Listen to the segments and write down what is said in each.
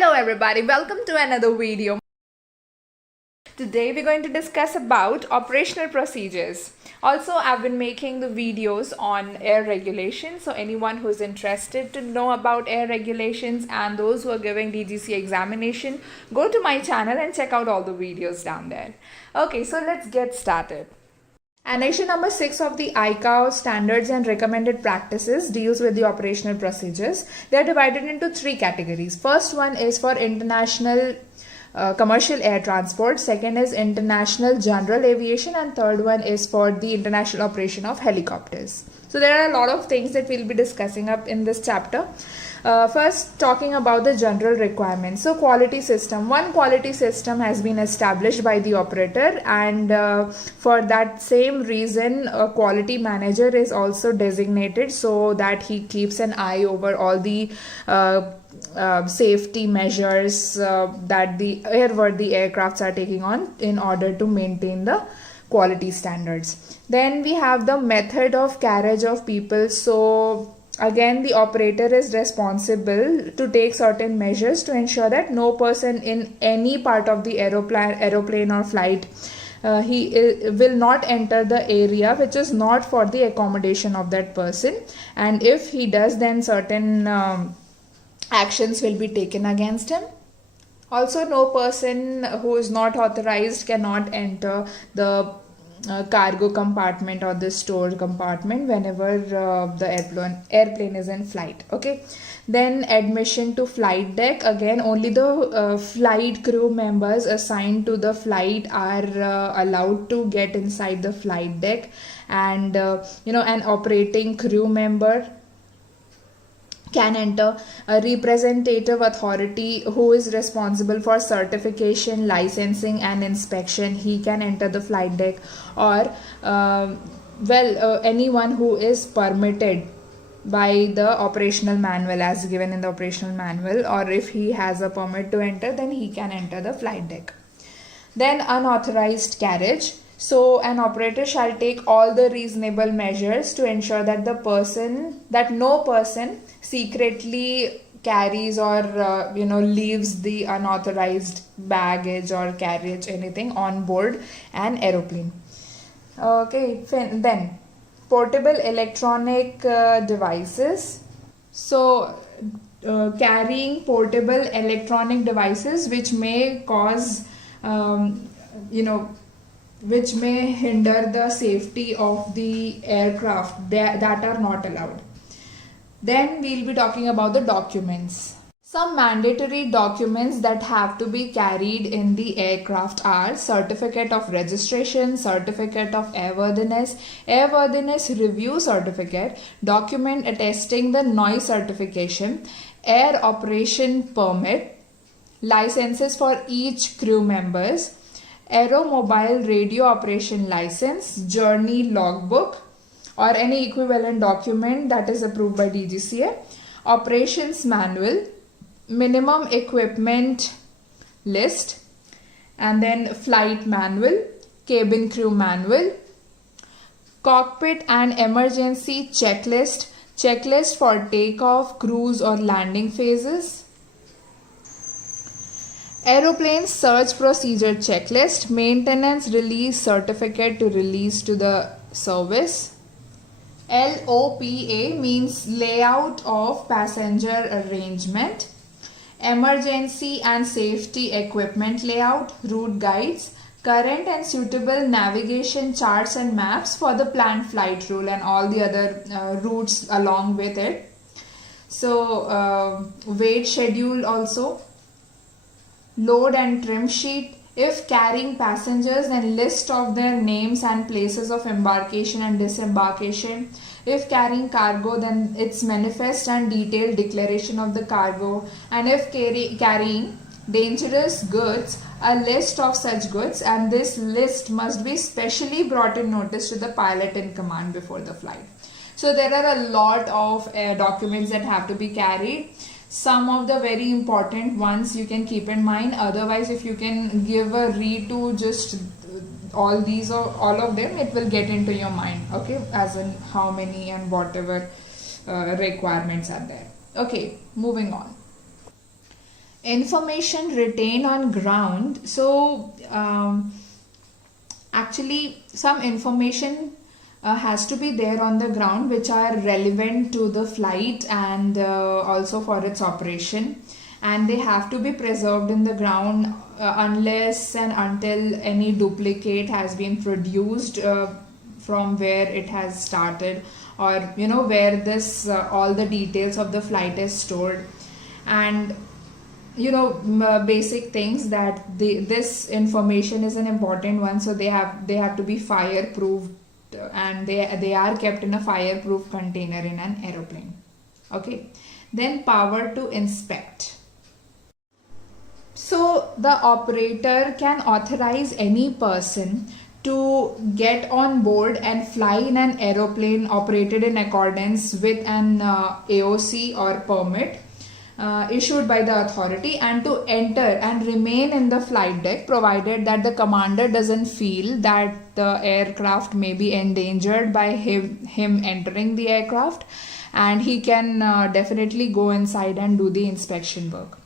Hello everybody, welcome to another video. Today we're going to discuss about operational procedures. Also, I've been making the videos on air regulation, so anyone who's interested to know about air regulations and those who are giving Dgca examination, go to my channel and check out all the videos down there. Okay, so let's get started. Annexation number 6 of the ICAO Standards and Recommended Practices deals with the operational procedures. They are divided into three categories. First one is for international commercial air transport, second is international general aviation, and third one is for the international operation of helicopters. So there are a lot of things that we'll be discussing up in this chapter. First, talking about the general requirements. So quality system. One quality system has been established by the operator, and for that same reason a quality manager is also designated so that he keeps an eye over all the safety measures that the airworthy aircrafts are taking on in order to maintain the quality standards. Then we have the method of carriage of people. So again, the operator is responsible to take certain measures to ensure that no person in any part of the aeroplane or flight will not enter the area which is not for the accommodation of that person, and if he does, then certain actions will be taken against him. Also, no person who is not authorized cannot enter the cargo compartment or the store compartment whenever the airplane is in flight. Okay, then admission to flight deck. Again, only the flight crew members assigned to the flight are allowed to get inside the flight deck, and an operating crew member can enter. A representative authority who is responsible for certification, licensing and inspection, he can enter the flight deck, or anyone who is permitted by the operational manual as given in the operational manual, or if he has a permit to enter, then he can enter the flight deck. Then unauthorized carriage. So an operator shall take all the reasonable measures to ensure that no person secretly carries or leaves the unauthorized baggage or carriage anything on board an aeroplane. Okay, then portable electronic devices. So carrying portable electronic devices which may cause which may hinder the safety of the aircraft, that are not allowed. Then we'll be talking about the documents. Some mandatory documents that have to be carried in the aircraft are certificate of registration, certificate of airworthiness review certificate, document attesting the noise certification, air operation permit, licenses for each crew members, aeromobile radio operation license, journey logbook or any equivalent document that is approved by Dgca, operations manual, minimum equipment list, and then flight manual, cabin crew manual, cockpit and emergency checklist for takeoff, cruise or landing phases, aeroplane search procedure checklist, maintenance release certificate to release to the service. LOPA means layout of passenger arrangement, emergency and safety equipment layout, route guides, current and suitable navigation charts and maps for the planned flight rule and all the other routes along with it. So weight schedule also, load and trim sheet. If carrying passengers, then list of their names and places of embarkation and disembarkation. If carrying cargo, then its manifest and detailed declaration of the cargo. And if carrying dangerous goods, a list of such goods, and this list must be specially brought in notice to the pilot in command before the flight. So there are a lot of documents that have to be carried. Some of the very important ones you can keep in mind. Otherwise, if you can give a read to just all these or all of them, it will get into your mind. Okay, as in how many and whatever requirements are there. Okay, moving on. Information retained on ground. So actually some information has to be there on the ground which are relevant to the flight and also for its operation, and they have to be preserved in the ground unless and until any duplicate has been produced from where it has started, or you know, where this all the details of the flight is stored. And you know, basic things that this information is an important one, so they have to be fireproof, and they are kept in a fireproof container in an aeroplane. Okay, then power to inspect. So the operator can authorize any person to get on board and fly in an aeroplane operated in accordance with an AOC or permit issued by the authority, and to enter and remain in the flight deck provided that the commander doesn't feel that the aircraft may be endangered by him entering the aircraft, and he can definitely go inside and do the inspection work.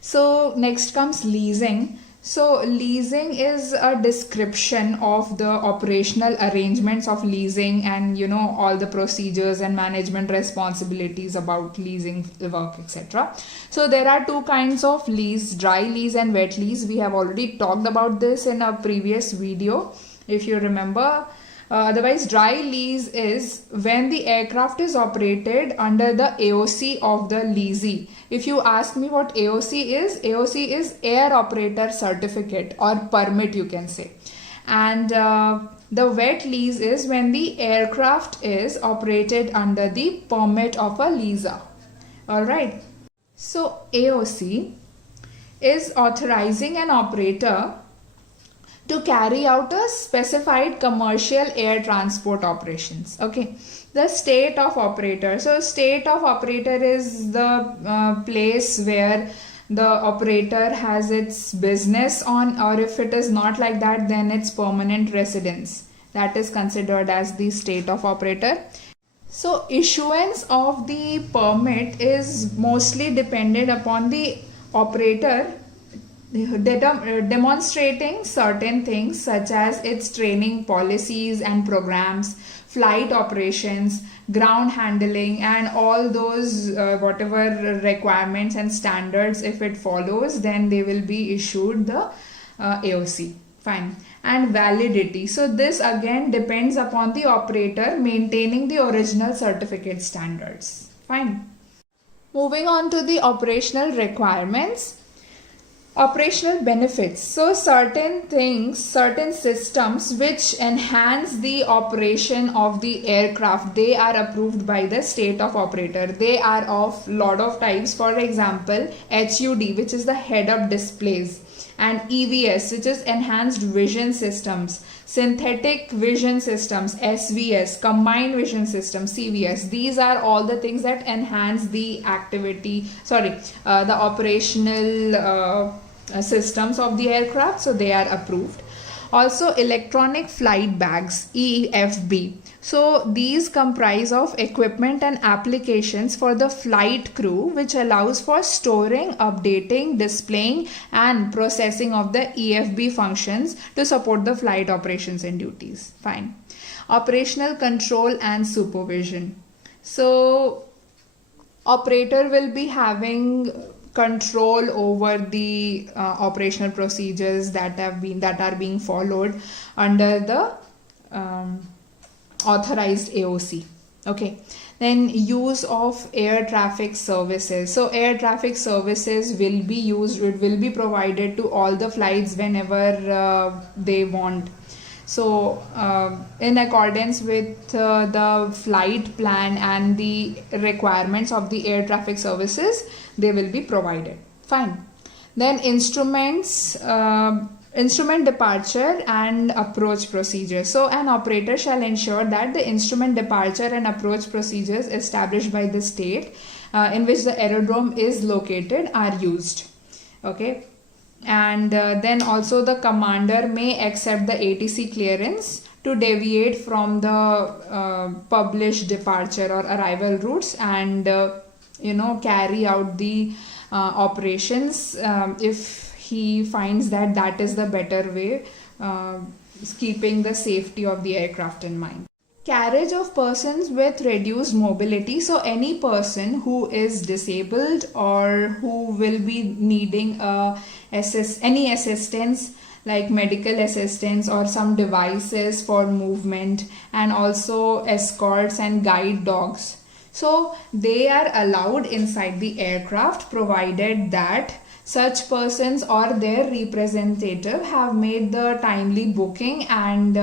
So next comes leasing. So leasing is a description of the operational arrangements of leasing, and you know, all the procedures and management responsibilities about leasing work, etc. So there are two kinds of lease: dry lease and wet lease. We have already talked about this in a previous video, if you remember. Otherwise, dry lease is when the aircraft is operated under the AOC of the leasee. If you ask me what AOC is Air Operator Certificate or Permit, you can say. And the wet lease is when the aircraft is operated under the permit of a leaser. Alright. So AOC is authorizing an operator to carry out a specified commercial air transport operations. Okay, the state of operator. So state of operator is the place where the operator has its business on, or if it is not like that, then its permanent residence. That is considered as the state of operator. So issuance of the permit is mostly dependent upon the operator demonstrating certain things such as its training policies and programs, flight operations, ground handling, and all those whatever requirements and standards. If it follows, then they will be issued the AOC. Fine. And validity. So this again depends upon the operator maintaining the original certificate standards. Fine. Moving on to the operational requirements. Operational benefits. So certain things, certain systems which enhance the operation of the aircraft, they are approved by the state of operator. They are of lot of types. For example, HUD, which is the head-up displays, and EVS, which is enhanced vision systems, synthetic vision systems, SVS, combined vision systems, CVS. These are all the things that enhance the activity, the operational systems of the aircraft, so they are approved. Also electronic flight bags, EFB. So these comprise of equipment and applications for the flight crew, which allows for storing, updating, displaying and processing of the EFB functions to support the flight operations and duties. Fine. Operational control and supervision. So operator will be having control over the operational procedures that are being followed under the authorized AOC. Okay, then use of air traffic services. So air traffic services will be used, it will be provided to all the flights whenever they want. So in accordance with the flight plan and the requirements of the air traffic services, they will be provided. Fine. Then instruments, instrument departure and approach procedures. So an operator shall ensure that the instrument departure and approach procedures established by the state in which the aerodrome is located are used. Okay. And then also the commander may accept the ATC clearance to deviate from the published departure or arrival routes and carry out the operations if he finds that that is the better way, keeping the safety of the aircraft in mind. Carriage of persons with reduced mobility. So any person who is disabled or who will be needing any assistance like medical assistance or some devices for movement, and also escorts and guide dogs. So they are allowed inside the aircraft provided that such persons or their representative have made the timely booking and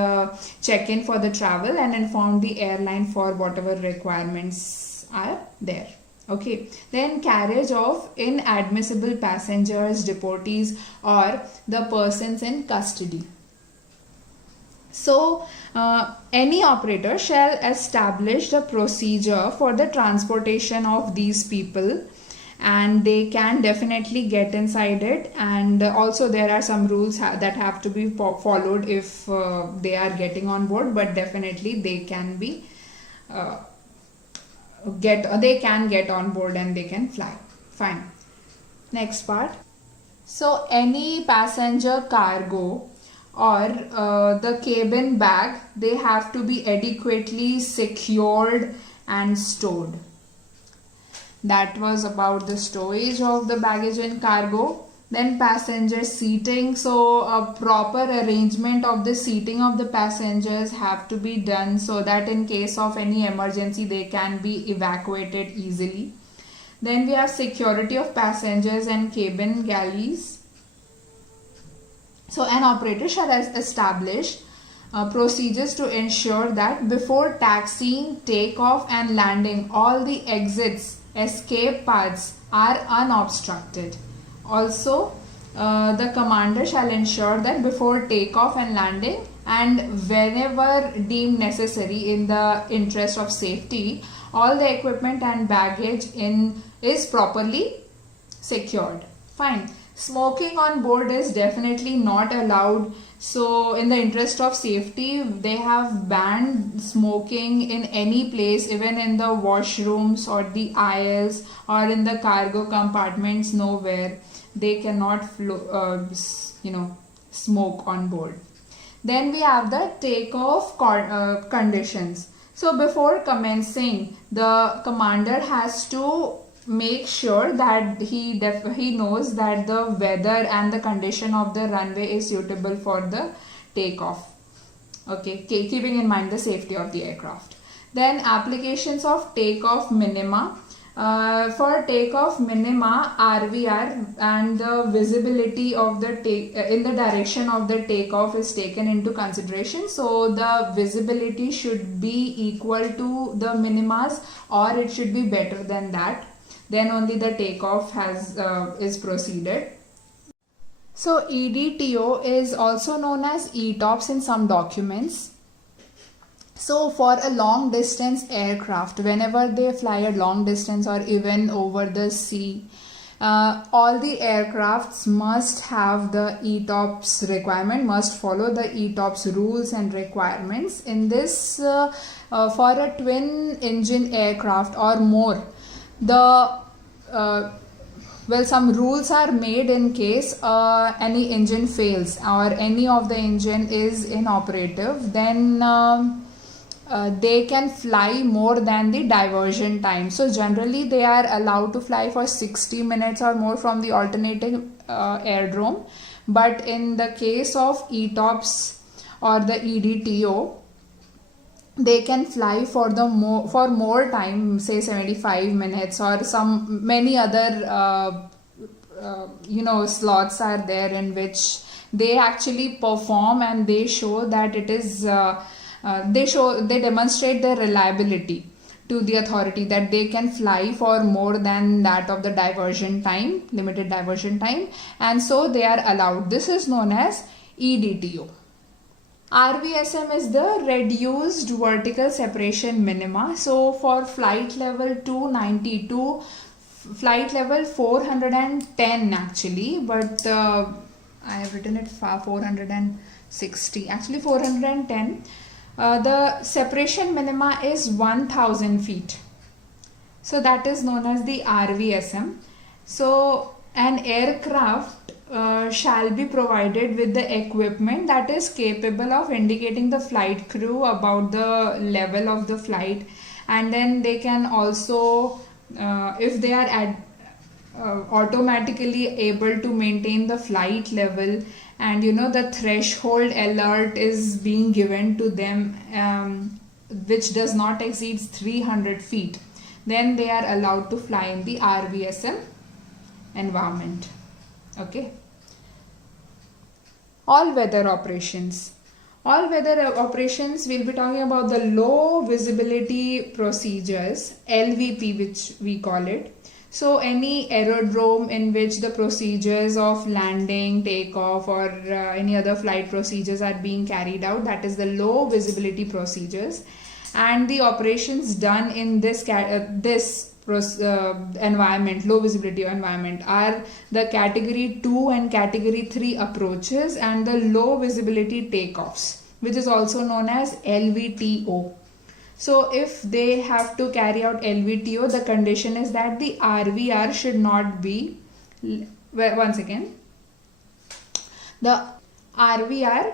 check-in for the travel and informed the airline for whatever requirements are there. Okay, then carriage of inadmissible passengers, deportees, or the persons in custody. So, any operator shall establish the procedure for the transportation of these people, and they can definitely get inside it. And also there are some rules that have to be followed if they are getting on board, but definitely they can be they can get on board and they can fly. Fine. Next part. So any passenger cargo or the cabin bag, they have to be adequately secured and stored. That was about the stowage of the baggage and cargo. Then passenger seating. So a proper arrangement of the seating of the passengers have to be done so that in case of any emergency they can be evacuated easily. Then we have security of passengers and cabin galleys. So an operator shall establish procedures to ensure that before taxiing, takeoff and landing, all the exits, escape paths are unobstructed. Also, the commander shall ensure that before takeoff and landing and whenever deemed necessary in the interest of safety, all the equipment and baggage is properly secured. Fine. Smoking on board is definitely not allowed. So in the interest of safety, they have banned smoking in any place, even in the washrooms or the aisles or in the cargo compartments. Nowhere they cannot smoke on board. Then we have the takeoff conditions. So before commencing, the commander has to make sure that he knows that the weather and the condition of the runway is suitable for the takeoff. Okay, keeping in mind the safety of the aircraft. Then applications of takeoff minima. For takeoff minima, RVR and the visibility of the in the direction of the takeoff is taken into consideration. So the visibility should be equal to the minimas or it should be better than that. Then only the takeoff is proceeded. So EDTO is also known as ETOPS in some documents. So for a long distance aircraft, whenever they fly a long distance or even over the sea, all the aircrafts must have the ETOPS requirement, must follow the ETOPS rules and requirements. In this, for a twin engine aircraft or more, some rules are made in case any engine fails or any of the engine is inoperative, then they can fly more than the diversion time. So generally they are allowed to fly for 60 minutes or more from the alternating airdrome. But in the case of ETOPS or the EDTO, they can fly for more time, say 75 minutes or many other slots are there in which they actually perform and they show that it is they demonstrate their reliability to the authority that they can fly for more than that of the diversion time, limited diversion time, and so they are allowed. This is known as EDTO. RVSM is the reduced vertical separation minima. So for flight level 292, flight level 410 actually, but I have written it 460, actually 410. The separation minima is 1000 feet. So that is known as the RVSM. So an aircraft shall be provided with the equipment that is capable of indicating the flight crew about the level of the flight, and then they can also, if they are automatically able to maintain the flight level, and the threshold alert is being given to them, which does not exceed 300 feet, then they are allowed to fly in the RVSM environment. Okay. All weather operations. All weather operations, we'll be talking about the low visibility procedures, LVP, which we call it. So any aerodrome in which the procedures of landing, takeoff, or any other flight procedures are being carried out, that is the low visibility procedures. And the operations done in this environment, low visibility environment, are the category 2 and category 3 approaches and the low visibility takeoffs, which is also known as LVTO. So if they have to carry out LVTO, the condition is that the RVR should not be, once again, the RVR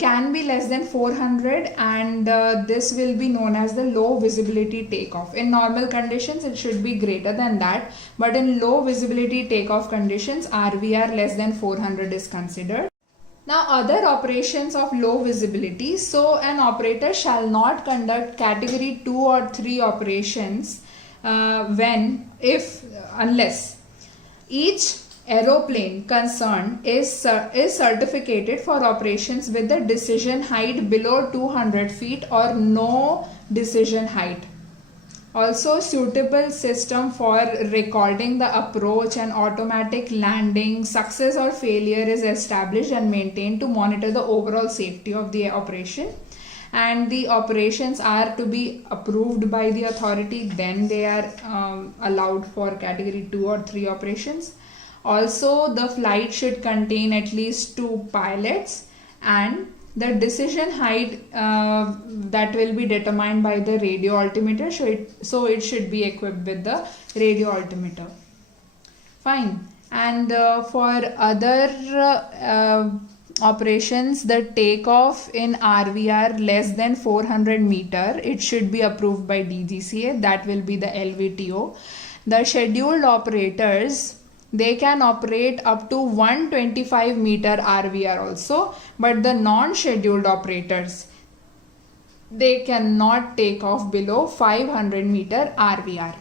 can be less than 400, and this will be known as the low visibility takeoff. In normal conditions it should be greater than that, but in low visibility takeoff conditions RVR less than 400 is considered. Now other operations of low visibility. So an operator shall not conduct category 2 or 3 operations unless each aeroplane concerned is certificated for operations with the decision height below 200 feet or no decision height. Also, suitable system for recording the approach and automatic landing success or failure is established and maintained to monitor the overall safety of the operation. And the operations are to be approved by the authority, then they are allowed for category 2 or 3 operations. Also, the flight should contain at least 2 pilots, and the decision height that will be determined by the radio altimeter, so it should be equipped with the radio altimeter. Fine. And for other operations, the takeoff in RVR less than 400 meter, it should be approved by Dgca, that will be the LVTO. The scheduled operators, they can operate up to 125 meter RVR also, but the non-scheduled operators, they cannot take off below 500 meter RVR.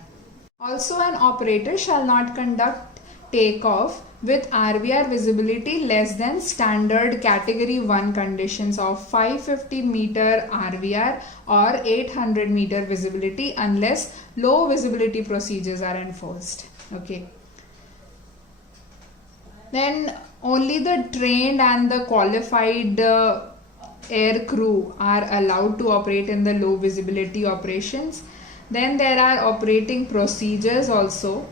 Also, an operator shall not conduct takeoff with RVR visibility less than standard category 1 conditions of 550 meter RVR or 800 meter visibility unless low visibility procedures are enforced. Okay. Then only the trained and the qualified air crew are allowed to operate in the low visibility operations. Then there are operating procedures also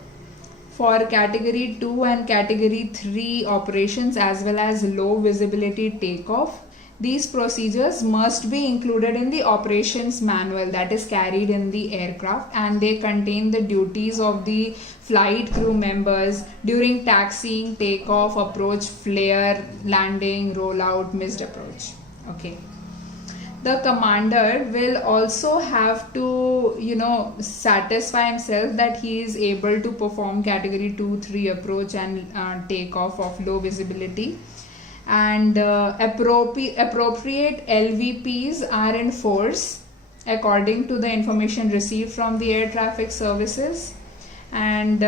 for category 2 and category 3 operations as well as low visibility takeoff. These procedures must be included in the operations manual that is carried in the aircraft, and they contain the duties of the flight crew members during taxiing, takeoff, approach, flare, landing, rollout, missed approach. Okay. The commander will also have to, satisfy himself that he is able to perform category 2-3 approach and takeoff of low visibility. And appropriate LVPs are in force according to the information received from the air traffic services. And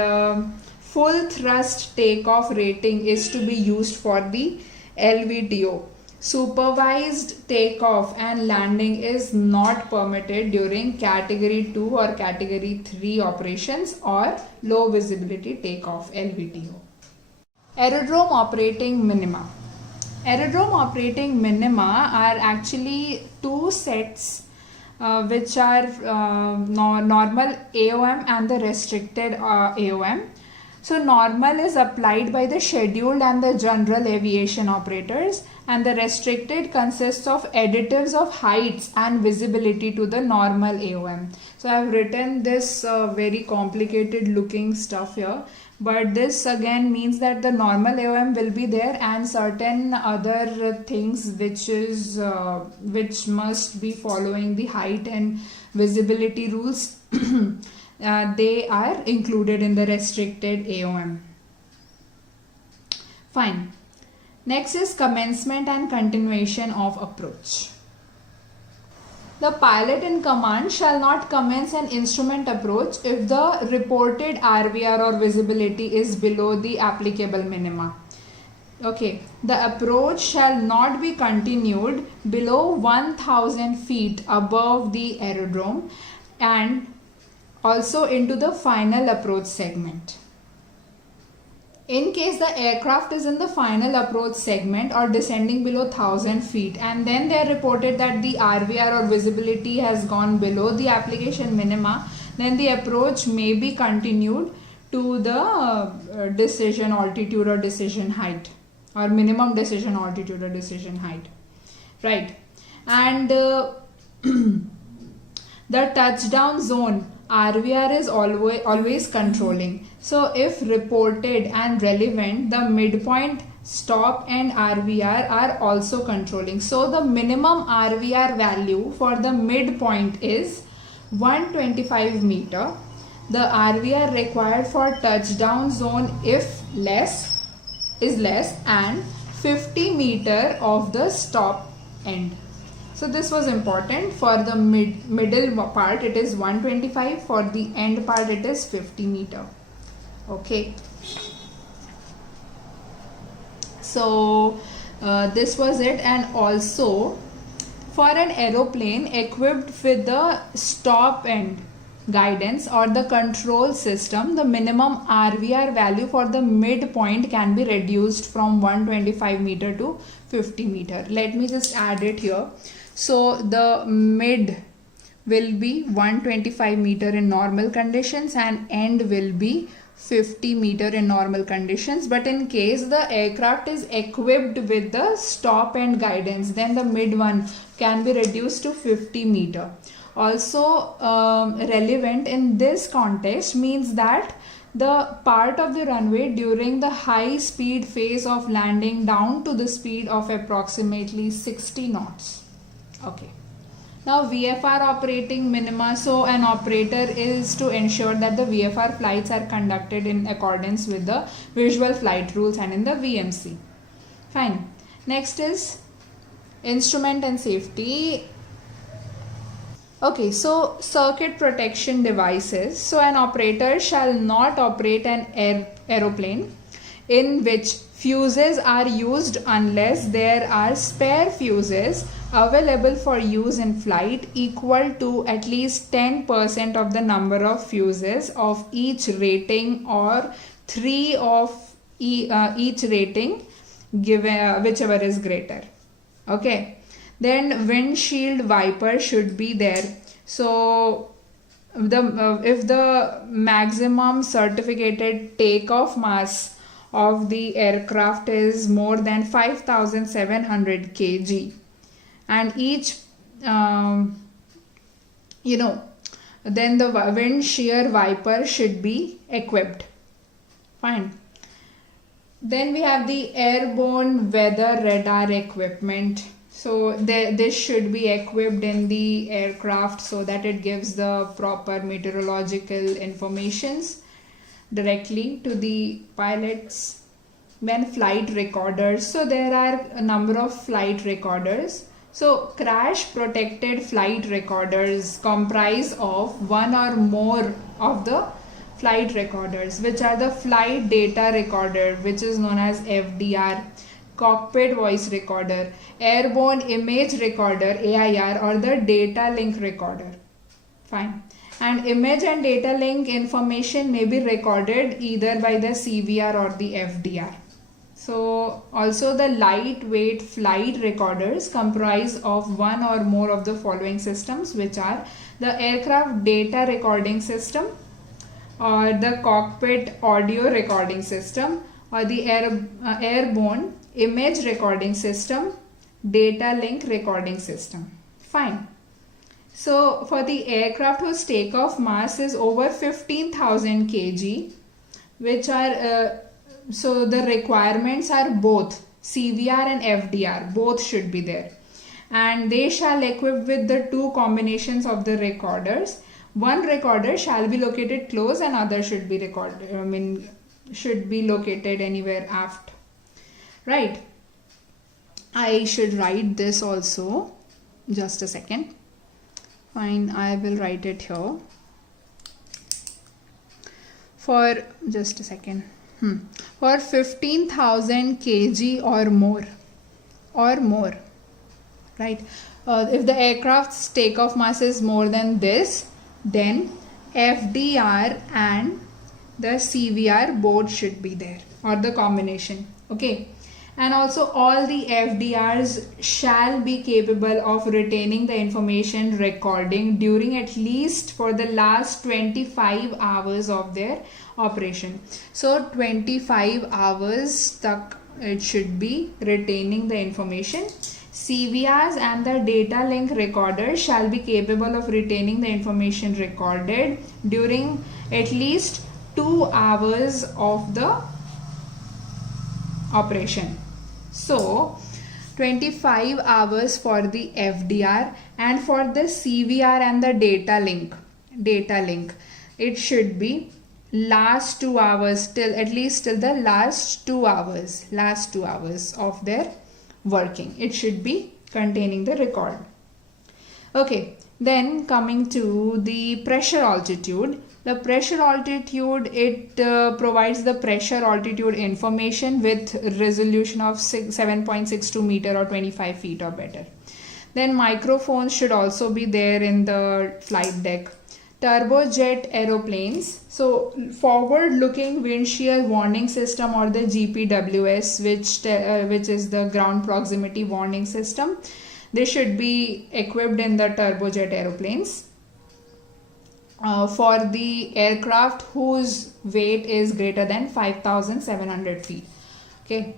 full thrust takeoff rating is to be used for the LVTO. Supervised takeoff and landing is not permitted during category 2 or category 3 operations or low visibility takeoff, LVTO. Aerodrome operating minima. Aerodrome operating minima are actually 2 sets which are normal AOM and the restricted AOM. So normal is applied by the scheduled and the general aviation operators, and the restricted consists of additives of heights and visibility to the normal AOM. So I have written this very complicated looking stuff here, but this again means that the normal AOM will be there, and certain other things which must be following the height and visibility rules they are included in the restricted AOM. Fine. Next is commencement and continuation of approach. The pilot in command shall not commence an instrument approach if the reported RVR or visibility is below the applicable minima. Okay, the approach shall not be continued below 1000 feet above the aerodrome and also into the final approach segment. In case the aircraft is in the final approach segment or descending below 1000 feet and then they are reported that the RVR or visibility has gone below the application minima, then the approach may be continued to the decision altitude or decision height, or minimum decision altitude or decision height, right? And the touchdown zone RVR is always controlling. So if reported and relevant, the midpoint, stop and RVR are also controlling. So the minimum RVR value for the midpoint is 125 meter. The RVR required for touchdown zone if less is less, and 50 meter of the stop end. So this was important. For the middle part it is 125, for the end part it is 50 meter. Okay, so this was it. And also for an aeroplane equipped with the stop end guidance or the control system, the minimum RVR value for the midpoint can be reduced from 125 meter to 50 meter. Let me just add it here. So the mid will be 125 meter in normal conditions and end will be 50 meter in normal conditions. But in case the aircraft is equipped with the stop end guidance, then the mid one can be reduced to 50 meter. Also relevant in this context means that the part of the runway during the high speed phase of landing down to the speed of approximately 60 knots. Okay. Now VFR operating minima. So an operator is to ensure that the VFR flights are conducted in accordance with the visual flight rules and in the VMC. Fine. Next is instrument and safety. Okay, so circuit protection devices. So an operator shall not operate an aeroplane in which fuses are used unless there are spare fuses available for use in flight equal to at least 10% of the number of fuses of each rating or 3 of each rating given whichever is greater. Okay. Then windshield wiper should be there. So if the maximum certificated takeoff mass of the aircraft is more than 5,700 kg and each then the wind shear wiper should be equipped. Fine. Then we have the airborne weather radar equipment. So this should be equipped in the aircraft so that it gives the proper meteorological informations directly to the pilots. Then flight recorders. So there are a number of flight recorders. So crash protected flight recorders comprise of one or more of the flight recorders, which are the flight data recorder, which is known as FDR, cockpit voice recorder, airborne image recorder AIR, or the data link recorder. Fine. And image and data link information may be recorded either by the CVR or the FDR. So also the lightweight flight recorders comprise of one or more of the following systems, which are the aircraft data recording system, or the cockpit audio recording system, or the airborne image recording system, data link recording system. Fine. So for the aircraft whose takeoff mass is over 15,000 kg, which are so the requirements are both CVR and FDR, both should be there, and they shall equip with the two combinations of the recorders. One recorder shall be located close and other should be should be located anywhere aft, right? I should write this also, just a second. Fine, I will write it here. For just a second. For 15,000 kg or more, right? If the aircraft's takeoff mass is more than this, then FDR and the CVR both should be there, or the combination. Okay. And also all the FDRs shall be capable of retaining the information recording during at least for the last 25 hours of their operation. So 25 hours tak it should be retaining the information. CVRs and the data link recorders shall be capable of retaining the information recorded during at least 2 hours of the operation. So 25 hours for the FDR, and for the CVR and the data link it should be last 2 hours, till at least till the last 2 hours of their working. It should be containing the record. Okay, then coming to the pressure altitude. The pressure altitude, it provides the pressure altitude information with resolution of 7.62 meter or 25 feet or better. Then microphones should also be there in the flight deck. Turbojet aeroplanes, so forward looking windshield warning system, or the GPWS, which is the ground proximity warning system, they should be equipped in the turbojet aeroplanes. For the aircraft whose weight is greater than 5,700 feet. Okay,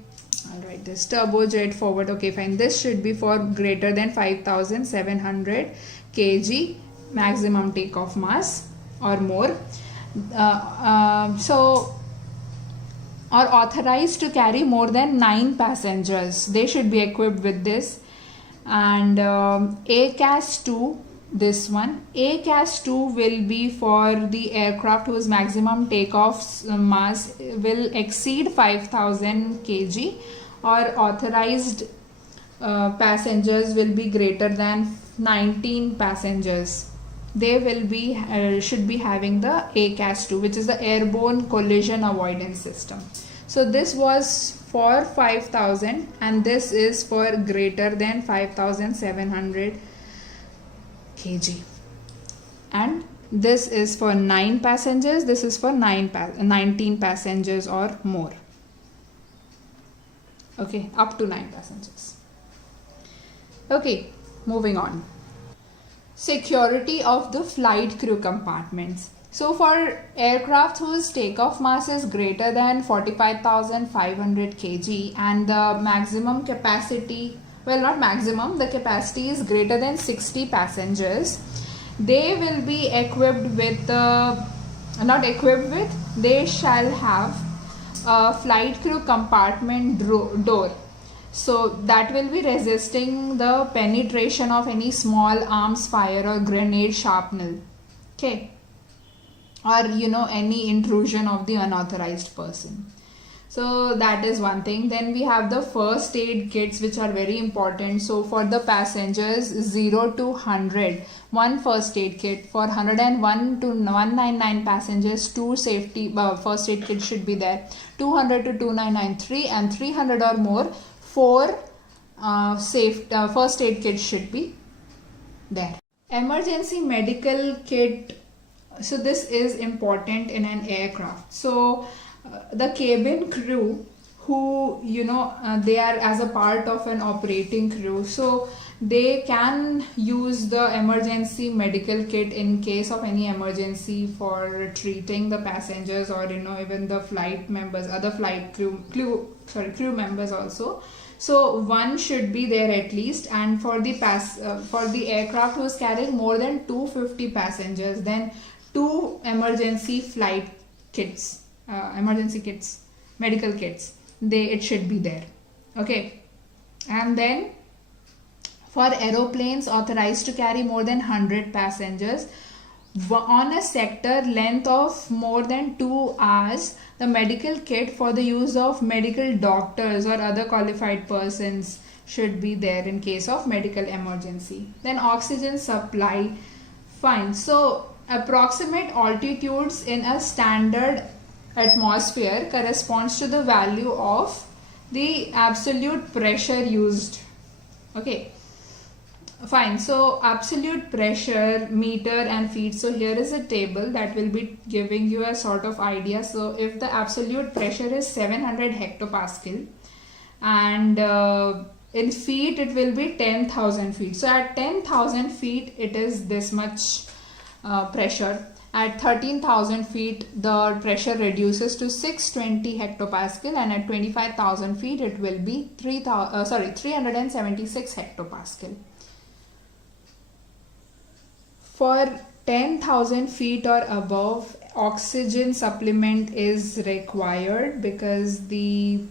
I'll write this turbojet forward. Okay, fine. This should be for greater than 5,700 kg maximum takeoff mass or more. So, are authorized to carry more than 9 passengers. They should be equipped with this. And ACAS 2. This one, ACAS 2 will be for the aircraft whose maximum takeoff mass will exceed 5,000 kg, or authorized passengers will be greater than 19 passengers. They will be should be having the ACAS 2, which is the airborne collision avoidance system. So this was for 5,000 and this is for greater than 5,700 kg, and this is for 9 passengers, this is for 19 passengers or more. Okay, up to 9 passengers. Okay, moving on. Security of the flight crew compartments. So for aircraft whose takeoff mass is greater than 45,500 kg and the maximum capacity, well, not maximum, the capacity is greater than 60 passengers, they will be equipped with they shall have a flight crew compartment door. So that will be resisting the penetration of any small arms fire or grenade shrapnel. Okay, or any intrusion of the unauthorized person. So that is one thing. Then we have the first aid kits, which are very important. So for the passengers 0 to 100, one first aid kit. For 101 to 199 passengers, two safety first aid kits should be there. 200 to 299, and 300 or more, four first aid kits should be there. Emergency medical kit. So this is important in an aircraft. So the cabin crew who they are as a part of an operating crew, so they can use the emergency medical kit in case of any emergency for treating the passengers, or even the flight members, other flight crew members also. So one should be there at least. And for the aircraft who is carrying more than 250 passengers, then 2 emergency flight kits emergency kits, medical kits, it should be there. Okay, and then for aeroplanes authorized to carry more than 100 passengers on a sector length of more than 2 hours, the medical kit for the use of medical doctors or other qualified persons should be there in case of medical emergency. Then oxygen supply, fine. So approximate altitudes in a standard atmosphere corresponds to the value of the absolute pressure used. Okay, fine. So absolute pressure, meter and feet. So here is a table that will be giving you a sort of idea. So if the absolute pressure is 700 hectopascal and in feet it will be 10,000 feet. So at 10,000 feet it is this much pressure. At 13,000 feet the pressure reduces to 620 hectopascal, and at 25,000 feet it will be 376 hectopascal. For 10,000 feet or above, oxygen supplement is required because the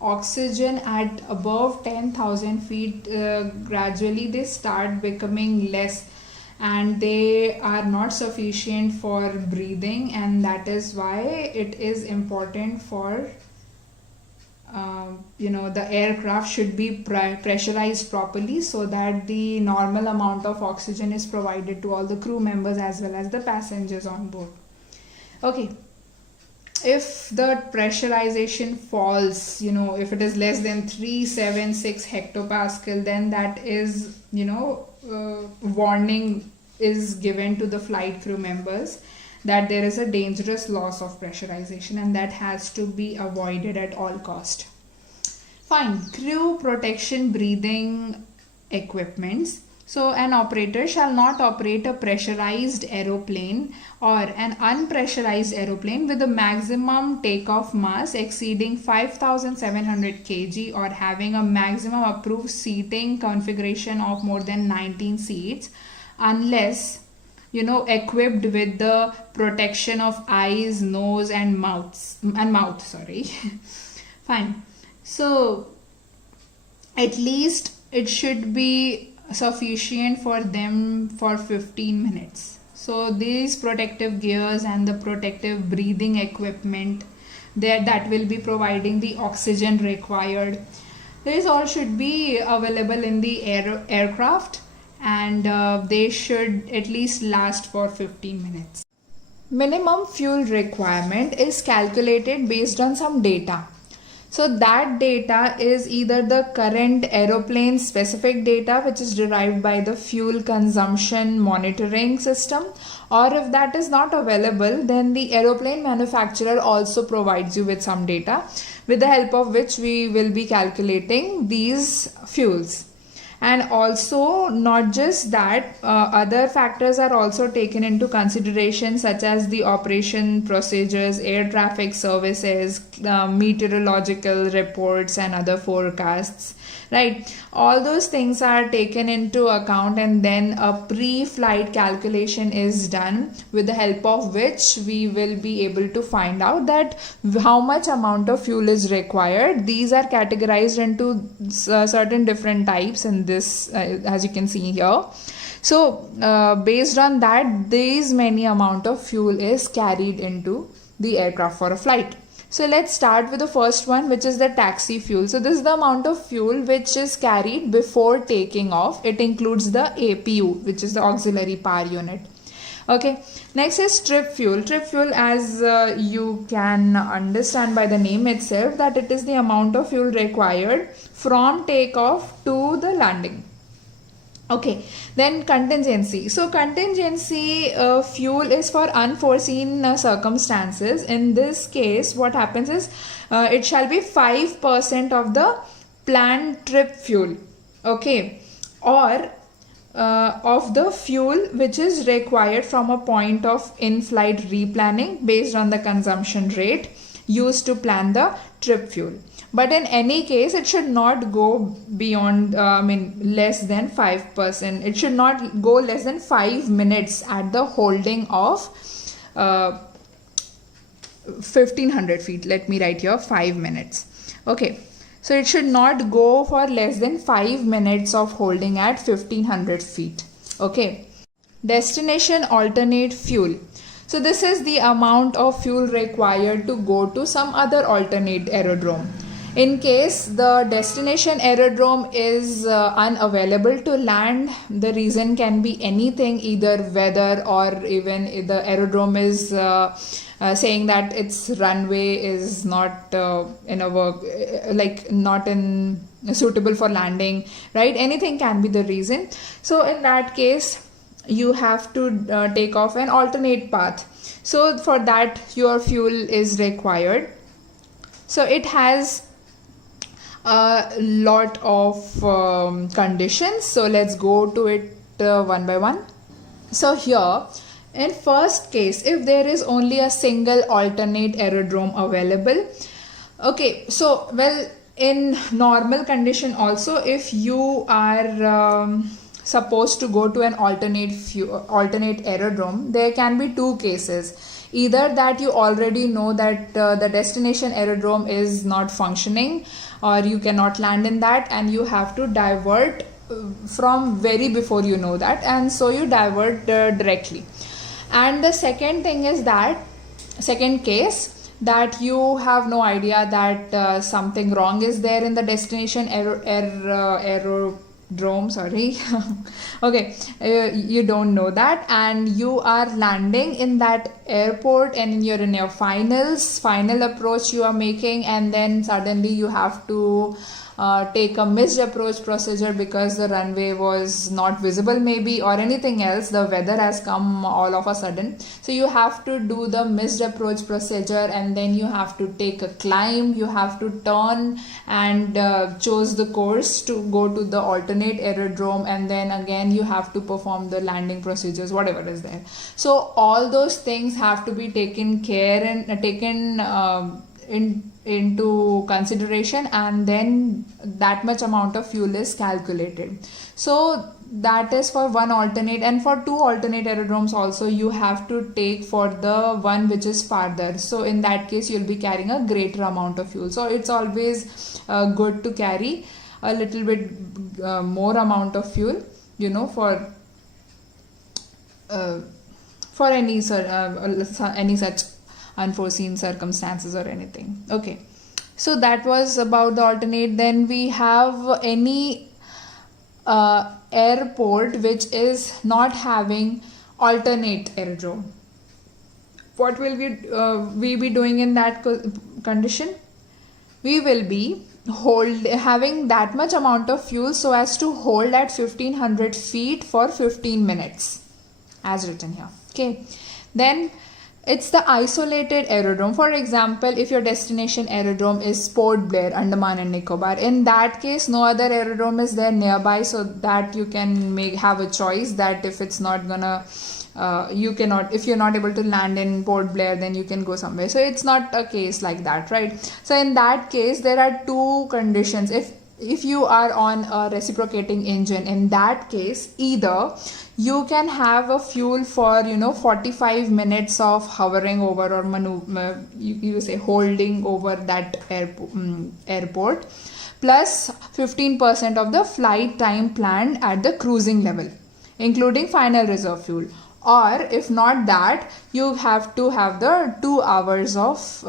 oxygen at above 10,000 feet gradually they start becoming less and they are not sufficient for breathing, and that is why it is important for the aircraft should be pressurized properly so that the normal amount of oxygen is provided to all the crew members as well as the passengers on board. Okay, if the pressurization falls, if it is less than 376 hectopascal, then that is, warning is given to the flight crew members that there is a dangerous loss of pressurization and that has to be avoided at all cost. Fine. Crew protection breathing equipments. So an operator shall not operate a pressurized aeroplane or an unpressurized aeroplane with a maximum takeoff mass exceeding 5,700 kg or having a maximum approved seating configuration of more than 19 seats unless equipped with the protection of eyes, nose and mouth. Fine. So at least it should be sufficient for them for 15 minutes. So these protective gears and the protective breathing equipment that will be providing the oxygen required, these all should be available in the aircraft, and they should at least last for 15 minutes. Minimum fuel requirement is calculated based on some data. So that data is either the current aeroplane specific data which is derived by the fuel consumption monitoring system, or if that is not available, then the aeroplane manufacturer also provides you with some data with the help of which we will be calculating these fuels. And also not just that, other factors are also taken into consideration such as the operation procedures, air traffic services, meteorological reports and other forecasts, right? All those things are taken into account and then a pre-flight calculation is done with the help of which we will be able to find out that how much amount of fuel is required. These are categorized into certain different types in this as you can see here. So based on that, these many amount of fuel is carried into the aircraft for a flight. So let's start with the first one, which is the taxi fuel. So this is the amount of fuel which is carried before taking off. It includes the APU, which is the auxiliary power unit. Okay, next is trip fuel. Trip fuel, as you can understand by the name itself, that it is the amount of fuel required from takeoff to the landing. Okay, then contingency. So contingency fuel is for unforeseen circumstances. In this case, what happens is it shall be 5% of the planned trip fuel. Okay, or of the fuel which is required from a point of in-flight replanning based on the consumption rate used to plan the trip fuel. But in any case, it should not go beyond, less than 5%. It should not go less than 5 minutes at the holding of 1500 feet. Let me write here 5 minutes. Okay, so it should not go for less than 5 minutes of holding at 1500 feet. Okay, destination alternate fuel. So this is the amount of fuel required to go to some other alternate aerodrome. In case the destination aerodrome is unavailable to land, the reason can be anything, either weather or even if the aerodrome is saying that its runway is not in a work, like not in suitable for landing, right? Anything can be the reason. So in that case, you have to take off an alternate path. So for that, your fuel is required. So it has a lot of conditions. So let's go to it one by one. So here, in first case, if there is only a single alternate aerodrome available, okay, so well, in normal condition also, if you are supposed to go to an alternate aerodrome, there can be two cases. Either that you already know that the destination aerodrome is not functioning, or you cannot land in that, and you have to divert from very before you know that, and so you divert directly. And the second thing is that, second case, that you have no idea that something wrong is there in the destination aerodrome, sorry. Okay, you don't know that, and you are landing in that airport, and you're in your final approach you are making, and then suddenly you have to take a missed approach procedure because the runway was not visible maybe, or anything else, the weather has come all of a sudden. So you have to do the missed approach procedure, and then you have to take a climb, you have to turn and choose the course to go to the alternate aerodrome, and then again you have to perform the landing procedures, whatever is there. So all those things have to be taken care and taken into consideration, and then that much amount of fuel is calculated. So that is for one alternate, and for two alternate aerodromes also you have to take for the one which is farther. So in that case you'll be carrying a greater amount of fuel. So it's always good to carry a little bit more amount of fuel, you know, for any such unforeseen circumstances or anything. Okay, so that was about the alternate. Then we have any airport which is not having alternate aerodrome. What will we be doing in that condition? We will be having that much amount of fuel so as to hold at 1500 feet for 15 minutes, as written here. Okay, then it's the isolated aerodrome. For example, if your destination aerodrome is Port Blair, Andaman and Nicobar, in that case no other aerodrome is there nearby, so that you can have a choice that if it's not gonna if you're not able to land in Port Blair, then you can go somewhere. So it's not a case like that, right? So in that case there are two conditions. If you are on a reciprocating engine, in that case either you can have a fuel for 45 minutes of hovering over or maneuver, you say holding over that airport, plus 15% of the flight time planned at the cruising level, including final reserve fuel. Or if not that, you have to have the 2 hours of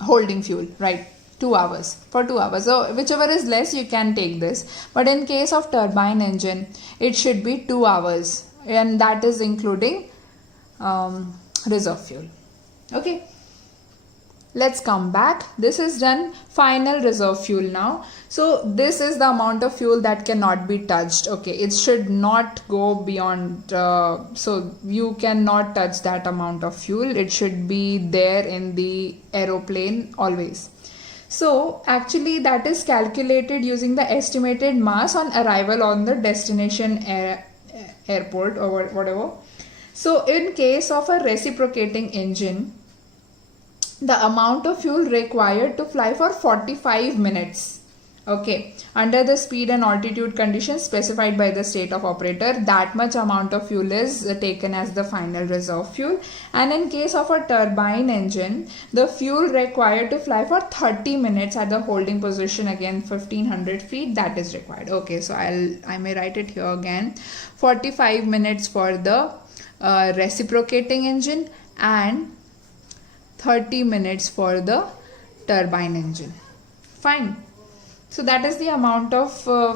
holding fuel, right? 2 hours, for 2 hours. So whichever is less, you can take this. But in case of turbine engine, it should be 2 hours, and that is including reserve fuel. Okay, let's come back. This is done final reserve fuel now. So this is the amount of fuel that cannot be touched. Okay, it should not go beyond, so you cannot touch that amount of fuel. It should be there in the aeroplane always. So actually that is calculated using the estimated mass on arrival on the destination airport or whatever. So in case of a reciprocating engine, the amount of fuel required to fly for 45 minutes Okay, under the speed and altitude conditions specified by the state of operator, that much amount of fuel is taken as the final reserve fuel. And in case of a turbine engine, the fuel required to fly for 30 minutes at the holding position, again 1500 feet, that is required. Okay, so I may write it here again. 45 minutes for the reciprocating engine and 30 minutes for the turbine engine. Fine. So that is the amount of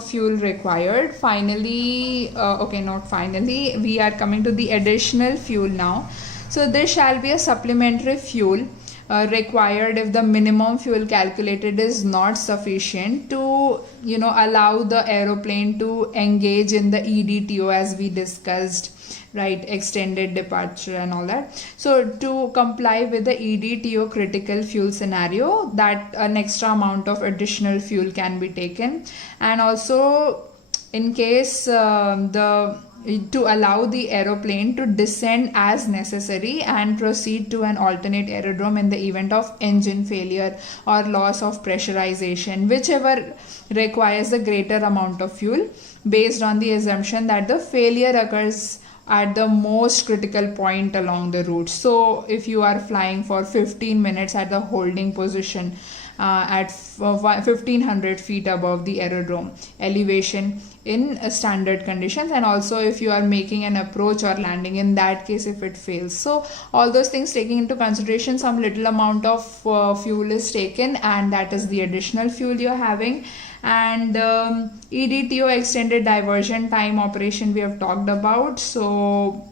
fuel required. Finally, okay, not finally, we are coming to the additional fuel now. So there shall be a supplementary fuel required if the minimum fuel calculated is not sufficient to, allow the aeroplane to engage in the EDTO as we discussed, right? Extended departure and all that. So to comply with the EDTO critical fuel scenario, that an extra amount of additional fuel can be taken. And also in case to allow the aeroplane to descend as necessary and proceed to an alternate aerodrome in the event of engine failure or loss of pressurization, whichever requires the greater amount of fuel, based on the assumption that the failure occurs at the most critical point along the route. So if you are flying for 15 minutes at the holding position at 1500 feet above the aerodrome elevation in standard conditions, and also if you are making an approach or landing, in that case if it fails. So all those things taking into consideration, some little amount of fuel is taken, and that is the additional fuel you're having. And EDTO, extended diversion time operation, we have talked about. So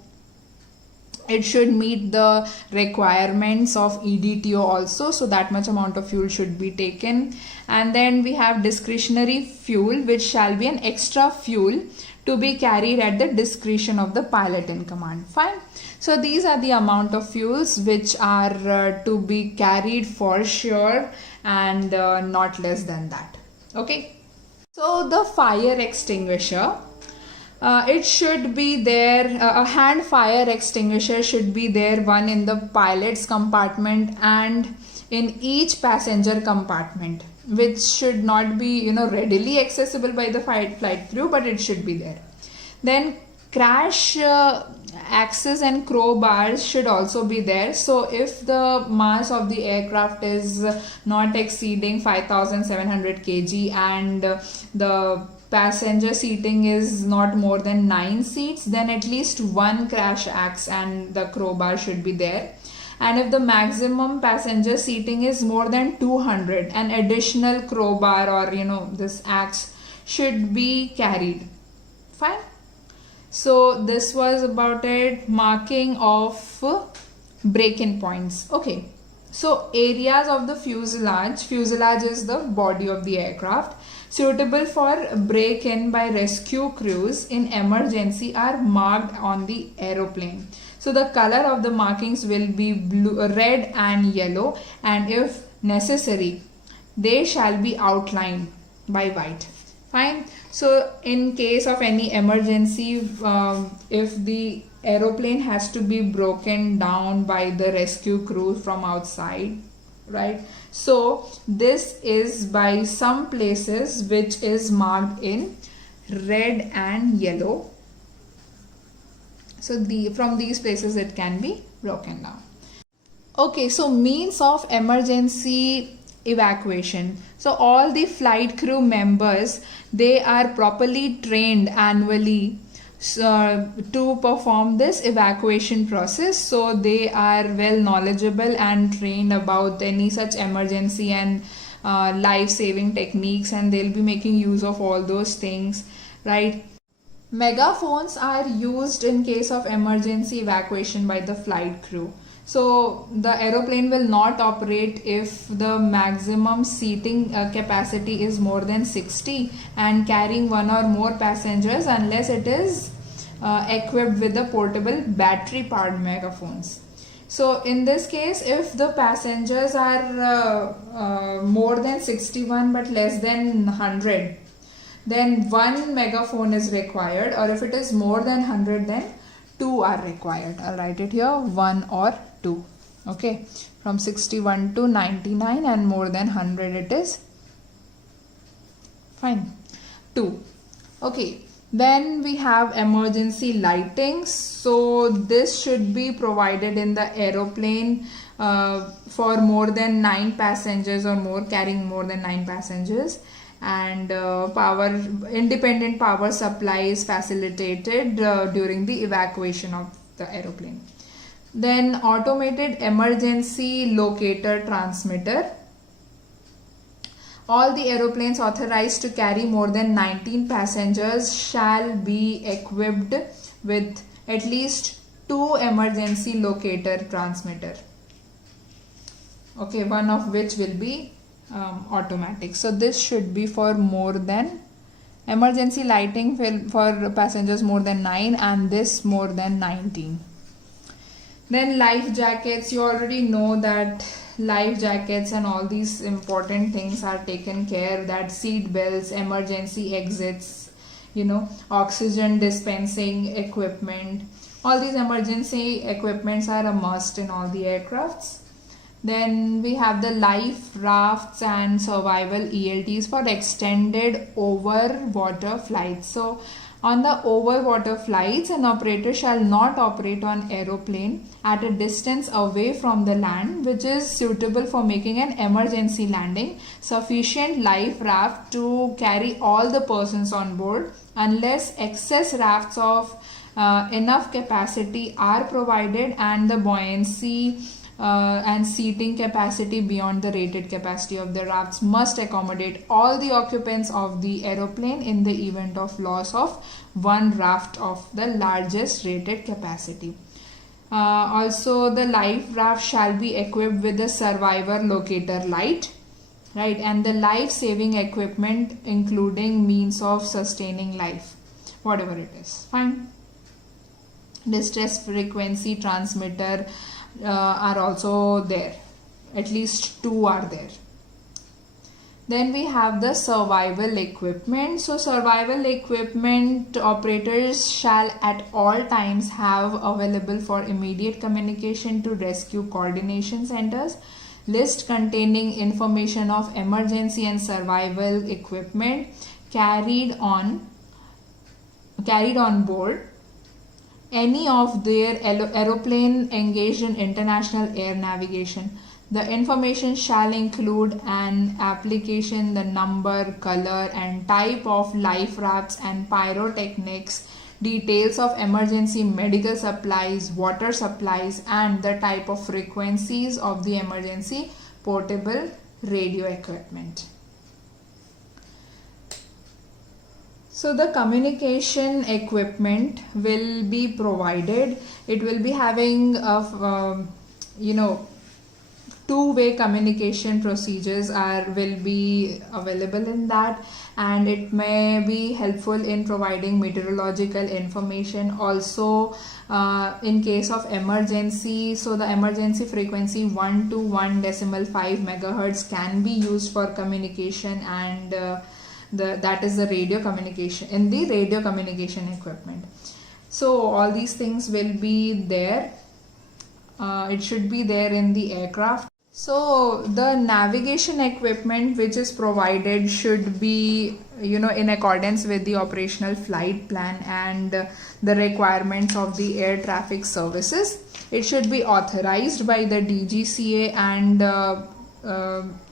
it should meet the requirements of EDTO also, so that much amount of fuel should be taken. And then we have discretionary fuel, which shall be an extra fuel to be carried at the discretion of the pilot in command. Fine. So these are the amount of fuels which are to be carried for sure, and not less than that. Okay. So the fire extinguisher, it should be there, a hand fire extinguisher should be there, one in the pilot's compartment and in each passenger compartment, which should not be readily accessible by the flight crew, but it should be there. Then crash axes and crowbars should also be there. So if the mass of the aircraft is not exceeding 5700 kg and the passenger seating is not more than 9 seats, then at least one crash axe and the crowbar should be there. And if the maximum passenger seating is more than 200, an additional crowbar or this axe should be carried. Fine. So this was about it. Marking of break-in points. Okay. So areas of the fuselage is the body of the aircraft, suitable for break-in by rescue crews in emergency are marked on the aeroplane. So the color of the markings will be blue, red and yellow, and if necessary, they shall be outlined by white. Fine. So in case of any emergency, if the aeroplane has to be broken down by the rescue crew from outside, right? So this is by some places which is marked in red and yellow. So from these places it can be broken down. Okay, so means of emergency evacuation. So all the flight crew members, they are properly trained annually to perform this evacuation process. So they are well knowledgeable and trained about any such emergency and life-saving techniques, and they'll be making use of all those things, right? Megaphones are used in case of emergency evacuation by the flight crew. So the aeroplane will not operate if the maximum seating capacity is more than 60 and carrying one or more passengers, unless it is equipped with the portable battery powered megaphones. So in this case, if the passengers are more than 61 but less than 100, then one megaphone is required, or if it is more than 100, then two are required. I'll write it here, 1 or 2. Okay, from 61 to 99 and more than 100 it is Fine. 2. Okay. Then we have emergency lighting. So this should be provided in the aeroplane for more than 9 passengers or more, carrying more than 9 passengers. And independent power supply is facilitated during the evacuation of the aeroplane. Then automated emergency locator transmitter. All the aeroplanes authorized to carry more than 19 passengers shall be equipped with at least 2 emergency locator transmitter. Okay, one of which will be automatic. So this should be for more than emergency lighting for passengers more than 9 and this more than 19. Then life jackets. You already know that life jackets and all these important things are taken care, that seat belts, emergency exits, oxygen dispensing equipment. All these emergency equipments are a must in all the aircrafts. Then we have the life rafts and survival ELTs for extended over water flights. So on the over water flights, an operator shall not operate on aeroplane at a distance away from the land which is suitable for making an emergency landing. Sufficient life raft to carry all the persons on board unless excess rafts of enough capacity are provided and the buoyancy and seating capacity beyond the rated capacity of the rafts must accommodate all the occupants of the aeroplane in the event of loss of one raft of the largest rated capacity. Also, the life raft shall be equipped with a survivor locator light, right, and the life saving equipment including means of sustaining life, whatever it is. Fine. Distress frequency transmitter are also there. At least 2 are there. Then we have the survival equipment. So survival equipment operators shall at all times have available for immediate communication to rescue coordination centers. List containing information of emergency and survival equipment carried on board any of their aeroplane engaged in international air navigation. The information shall include an application, the number, color and type of life rafts and pyrotechnics, details of emergency medical supplies, water supplies and the type of frequencies of the emergency portable radio equipment. So the communication equipment will be provided. It will be having two-way communication procedures will be available in that, and it may be helpful in providing meteorological information also in case of emergency. So the emergency frequency 1 to 1.5 megahertz can be used for communication, and that is the radio communication in the radio communication equipment. So all these things will be there. It should be there in the aircraft. So the navigation equipment which is provided should be in accordance with the operational flight plan and the requirements of the air traffic services. It should be authorized by the Dgca and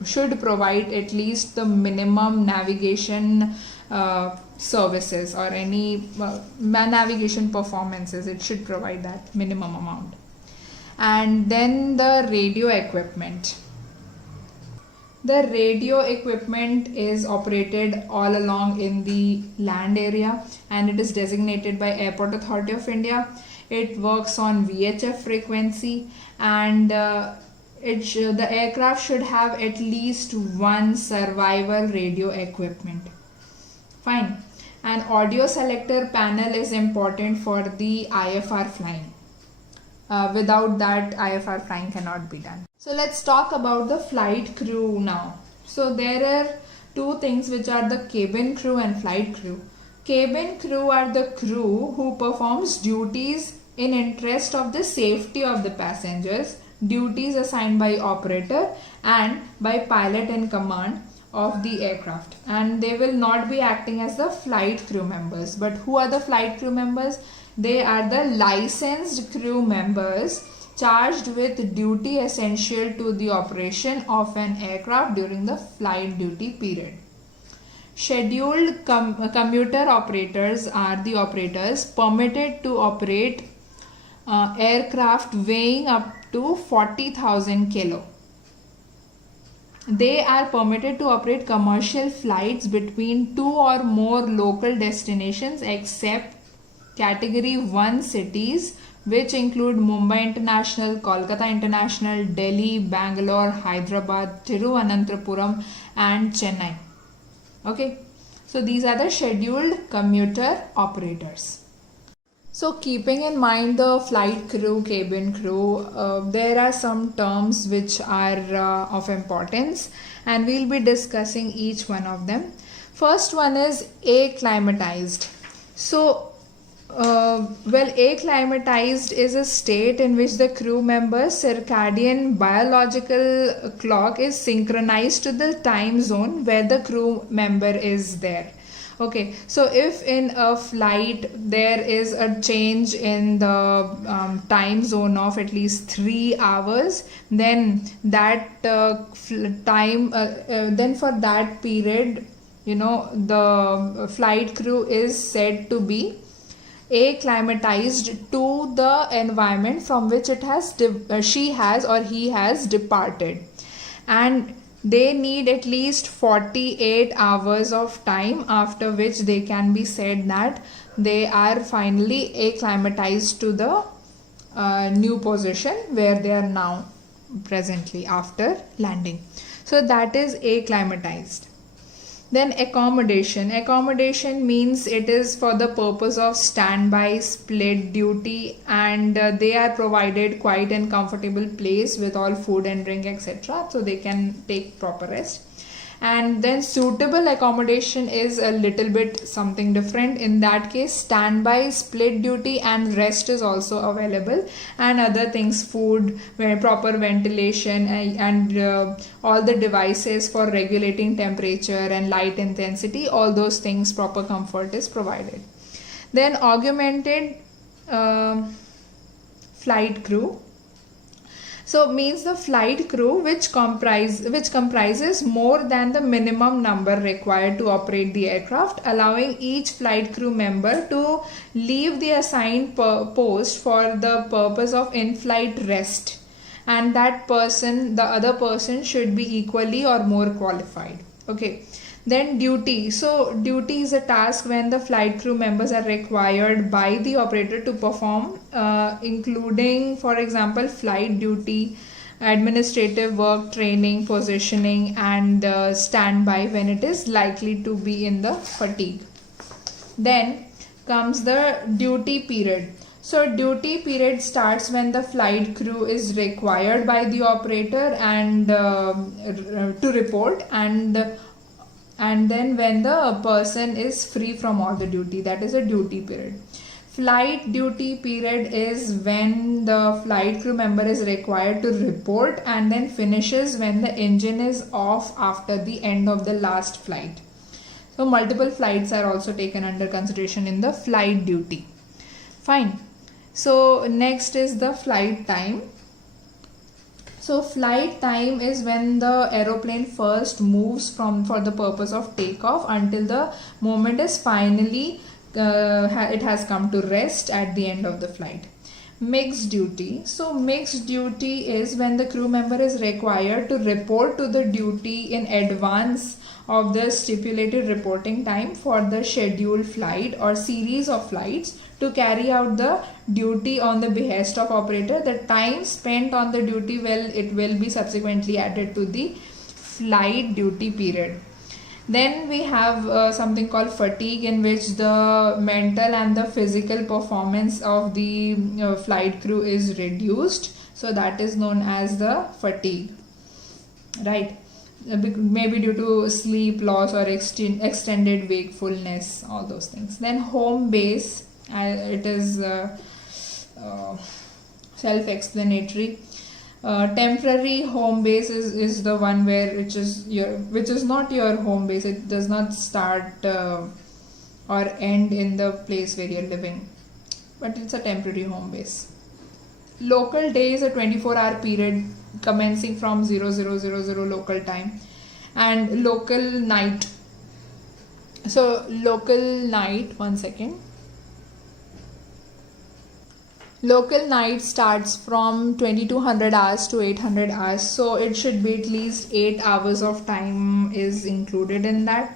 should provide at least the minimum navigation services or any navigation performances. It should provide that minimum amount. And then the radio equipment. The radio equipment is operated all along in the land area and it is designated by Airport Authority of India. It works on VHF frequency, and the aircraft should have at least one survival radio equipment. Fine. An audio selector panel is important for the IFR flying. Without that, IFR flying cannot be done. So let's talk about the flight crew now. So there are two things, which are the cabin crew and flight crew. Cabin crew are the crew who performs duties in interest of the safety of the passengers, duties assigned by operator and by pilot in command of the aircraft, and they will not be acting as the flight crew members. But who are the flight crew members? They are the licensed crew members charged with duty essential to the operation of an aircraft during the flight duty period. Scheduled commuter operators are the operators permitted to operate aircraft weighing up to 40,000 kilo. They are permitted to operate commercial flights between 2 or more local destinations except Category 1 cities, which include Mumbai International, Kolkata International, Delhi, Bangalore, Hyderabad, Tiruvananthapuram and Chennai. Okay, so these are the scheduled commuter operators. So keeping in mind the flight crew, cabin crew, there are some terms which are of importance, and we'll be discussing each one of them. First one is acclimatized. So acclimatized is a state in which the crew member's circadian biological clock is synchronized to the time zone where the crew member is there. Okay, so if in a flight there is a change in the time zone of at least 3 hours, then that then for that period, the flight crew is said to be acclimatized to the environment from which she has or he has departed, and they need at least 48 hours of time, after which they can be said that they are finally acclimatized to the new position where they are now presently after landing. So that is acclimatized. Then accommodation. Accommodation means it is for the purpose of standby, split duty, and they are provided quite and comfortable place with all food and drink, etc. So they can take proper rest. And then suitable accommodation is a little bit something different. In that case, standby, split duty and rest is also available, and other things, food, proper ventilation, and all the devices for regulating temperature and light intensity, all those things, proper comfort is provided. Then augmented flight crew. So means the flight crew which comprises more than the minimum number required to operate the aircraft, allowing each flight crew member to leave the assigned post for the purpose of in-flight rest, and that person, the other person, should be equally or more qualified. Okay. Then duty. So duty is a task when the flight crew members are required by the operator to perform, including, for example, flight duty, administrative work, training, positioning, and standby when it is likely to be in the fatigue. Then comes the duty period. So duty period starts when the flight crew is required by the operator and to report, and then when the person is free from all the duty, that is a duty period. Flight duty period is when the flight crew member is required to report, and then finishes when the engine is off after the end of the last flight. So multiple flights are also taken under consideration in the flight duty. Fine. So next is the flight time. So flight time is when the aeroplane first moves for the purpose of takeoff until the moment is finally it has come to rest at the end of the flight. Mixed duty. So mixed duty is when the crew member is required to report to the duty in advance of the stipulated reporting time for the scheduled flight or series of flights to carry out the duty on the behest of operator. The time spent on the duty it will be subsequently added to the flight duty period. Then we have something called fatigue, in which the mental and the physical performance of the flight crew is reduced. So that is known as the fatigue, right? Maybe due to sleep loss or extended wakefulness, all those things. Then home base, it is self-explanatory. Temporary home base is the one which is not your home base. It does not start or end in the place where you're living, but it's a temporary home base. Local day is a 24-hour period commencing from 0000 local time, and local night. So local night, one second. Local night starts from 2200 hours to 800 hours, so it should be at least 8 hours of time is included in that.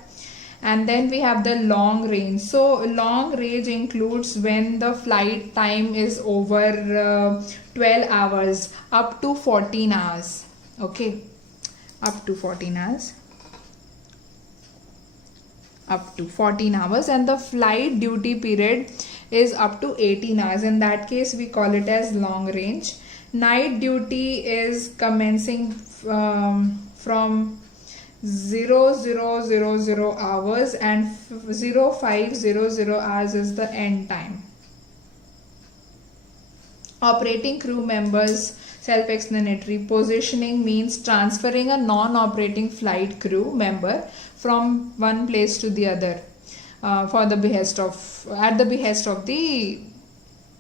And then we have the long range. So long range includes when the flight time is over 12 hours up to 14 hours. Okay, up to 14 hours. Up to 14 hours, and the flight duty period is up to 18 hours. In that case, we call it as long range. Night duty is commencing from 0000 hours, and 0500 hours is the end time. Operating crew members, self-explanatory. Positioning means transferring a non-operating flight crew member from one place to the other at the behest of the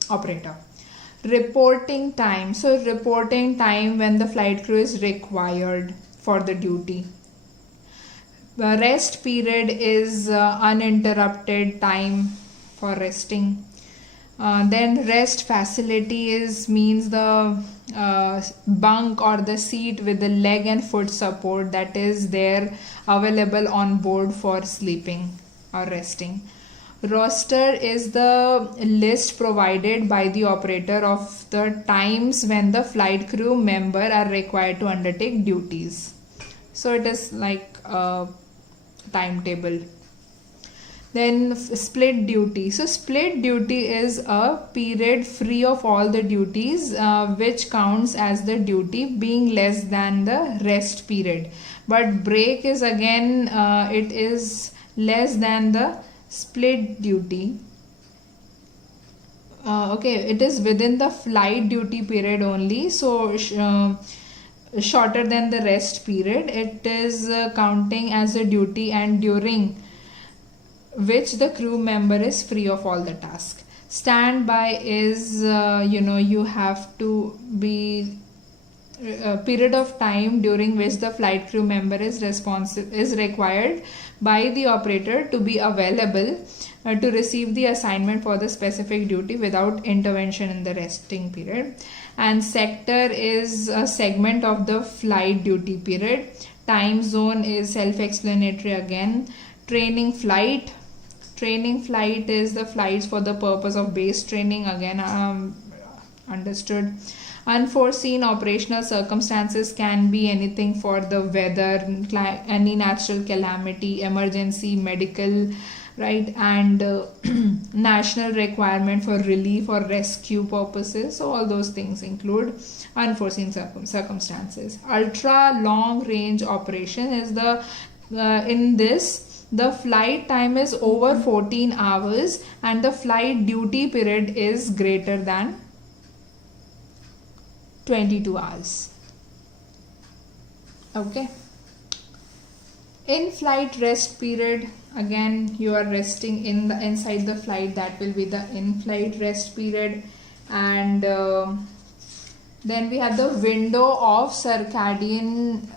operator. Reporting time. So reporting time when the flight crew is required for the duty. Rest period is uninterrupted time for resting. Then rest facility means the bunk or the seat with the leg and foot support that is there available on board for sleeping or resting. Roster is the list provided by the operator of the times when the flight crew member are required to undertake duties. So it is like a timetable. Then split duty. So split duty is a period free of all the duties which counts as the duty being less than the rest period. But break is again it is less than the split duty. Okay, it is within the flight duty period only. So shorter than the rest period. It is counting as a duty and during which the crew member is free of all the tasks. Standby is you have to be a period of time during which the flight crew member is required by the operator to be available to receive the assignment for the specific duty without intervention in the resting period. And sector is a segment of the flight duty period. Time zone is self-explanatory again. Training flight is the flights for the purpose of base training, again understood. Unforeseen operational circumstances can be anything for the weather, any natural calamity, emergency, medical, right, and national requirement for relief or rescue purposes. So all those things include unforeseen circumstances. Ultra long range operation is in this the flight time is over 14 hours and the flight duty period is greater than 22 hours. Okay. In flight rest period, again you are resting inside the flight, that will be the in-flight rest period. And then we have the window of circadian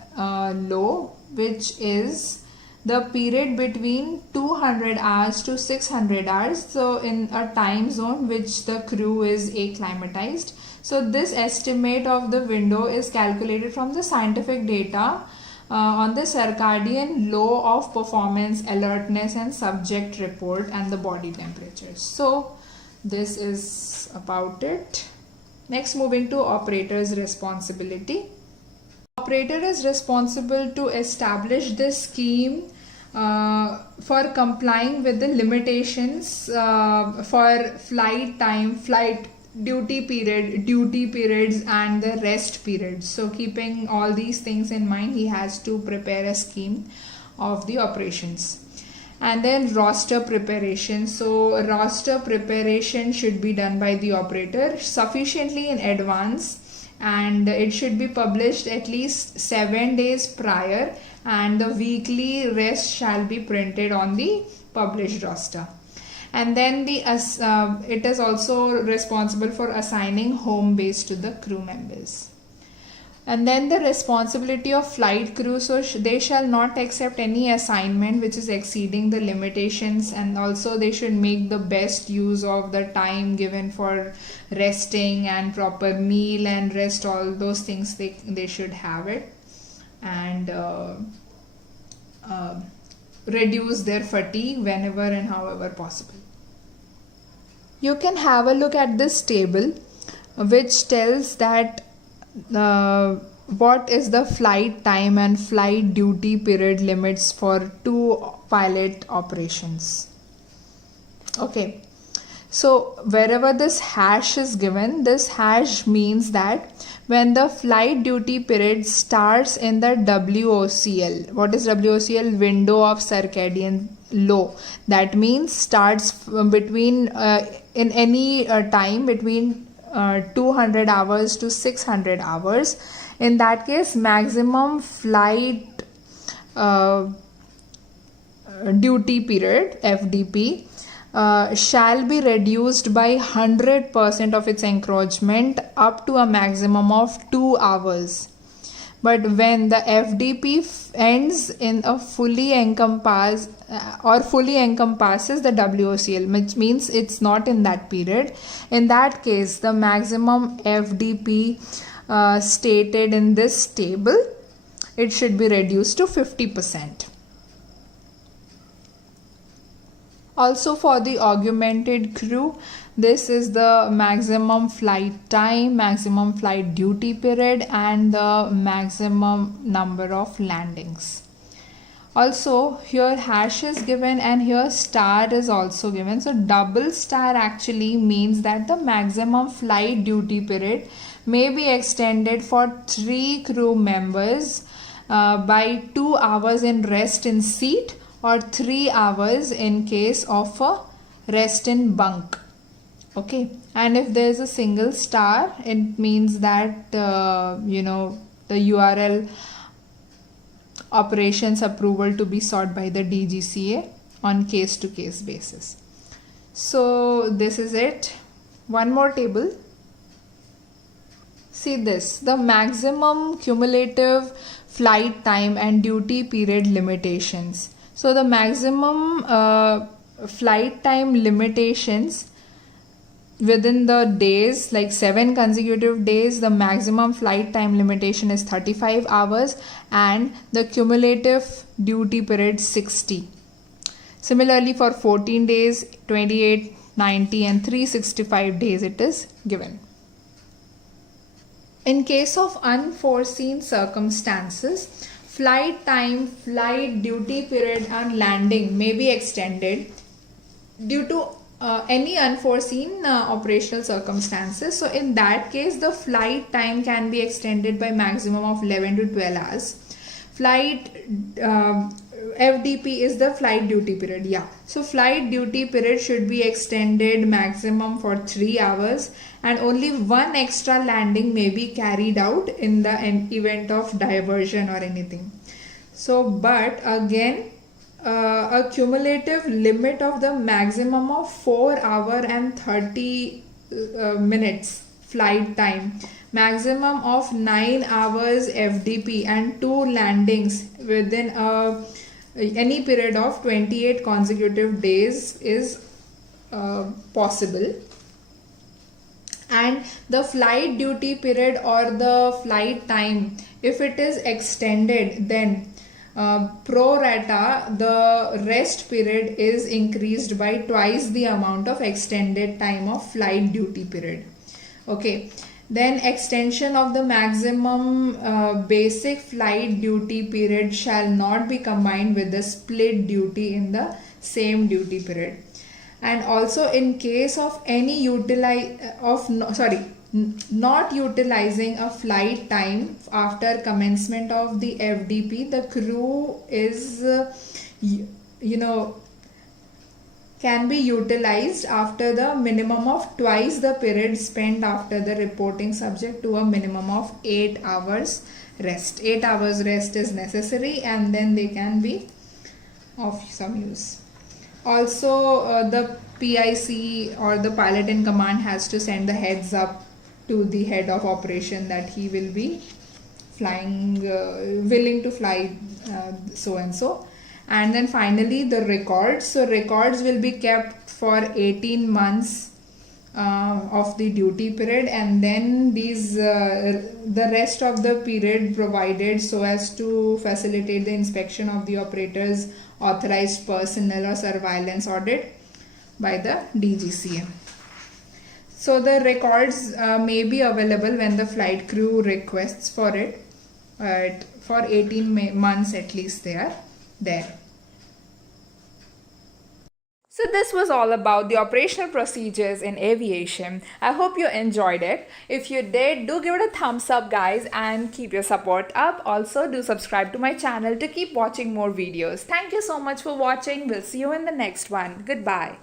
low, which is the period between 200 hours to 600 hours. So in a time zone which the crew is acclimatized. So this estimate of the window is calculated from the scientific data on the circadian law of performance, alertness and subject report and the body temperatures. So this is about it. Next, moving to operator's responsibility. Operator is responsible to establish the scheme for complying with the limitations for flight time, flight duty periods and the rest periods. So keeping all these things in mind, he has to prepare a scheme of the operations. And then roster preparation. So roster preparation should be done by the operator sufficiently in advance and it should be published at least 7 days prior, and the weekly rest shall be printed on the published roster. And then it is also responsible for assigning home base to the crew members. And then the responsibility of flight crew, so they shall not accept any assignment which is exceeding the limitations, and also they should make the best use of the time given for resting and proper meal and rest. All those things they should have it, and reduce their fatigue whenever and however possible. You can have a look at this table which tells that what is the flight time and flight duty period limits for 2 pilot operations. Okay, so wherever this hash is given, this hash means that when the flight duty period starts in the WOCL. What is WOCL? Window of circadian low. That means starts between in any time between 200 hours to 600 hours. In that case, maximum flight duty period, FDP, shall be reduced by 100% of its encroachment up to a maximum of 2 hours. But when the FDP ends in a fully encompasses the WOCL, which means it's not in that period, in that case the maximum FDP stated in this table, it should be reduced to 50%. Also for the augmented crew, this is the maximum flight time, maximum flight duty period, and the maximum number of landings. Also here hash is given and here star is also given. So double star actually means that the maximum flight duty period may be extended for 3 crew members by 2 hours in rest in seat, or 3 hours in case of a rest in bunk. Okay, and if there is a single star, it means that the URL operations approval to be sought by the DGCA on case to case basis. So this is it. One more table. See this, the maximum cumulative flight time and duty period limitations. So the maximum flight time limitations within the days, like 7 consecutive days, the maximum flight time limitation is 35 hours and the cumulative duty period 60. Similarly for 14 days, 28, 90 and 365 days it is given. In case of unforeseen circumstances, flight time, flight duty period and landing may be extended due to any unforeseen operational circumstances. So in that case, the flight time can be extended by maximum of 11 to 12 hours. Flight FDP is the flight duty period. Yeah. So flight duty period should be extended maximum for 3 hours, and only 1 extra landing may be carried out in the event of diversion or anything. So, but again, a cumulative limit of the maximum of 4 hour and 30 minutes flight time, maximum of 9 hours FDP and 2 landings within any period of 28 consecutive days is possible. And the flight duty period or the flight time, if it is extended, then pro rata the rest period is increased by twice the amount of extended time of flight duty period. Okay, then extension of the maximum basic flight duty period shall not be combined with the split duty in the same duty period. And also in case of any not utilizing a flight time after commencement of the FDP, the crew is can be utilized after the minimum of twice the period spent after the reporting, subject to a minimum of 8 hours rest. 8 hours rest is necessary, and then they can be of some use. Also, the PIC or the pilot in command has to send the heads up to the head of operation that he will be flying, willing to fly so and so. And then finally the records. So records will be kept for 18 months of the duty period, and then these the rest of the period provided so as to facilitate the inspection of the operator's authorized personnel or surveillance audit by the Dgca. So the records may be available when the flight crew requests for it. For 18 months at least they are there. So this was all about the operational procedures in aviation. I hope you enjoyed it. If you did, do give it a thumbs up, guys, and keep your support up. Also, do subscribe to my channel to keep watching more videos. Thank you so much for watching. We'll see you in the next one. Goodbye.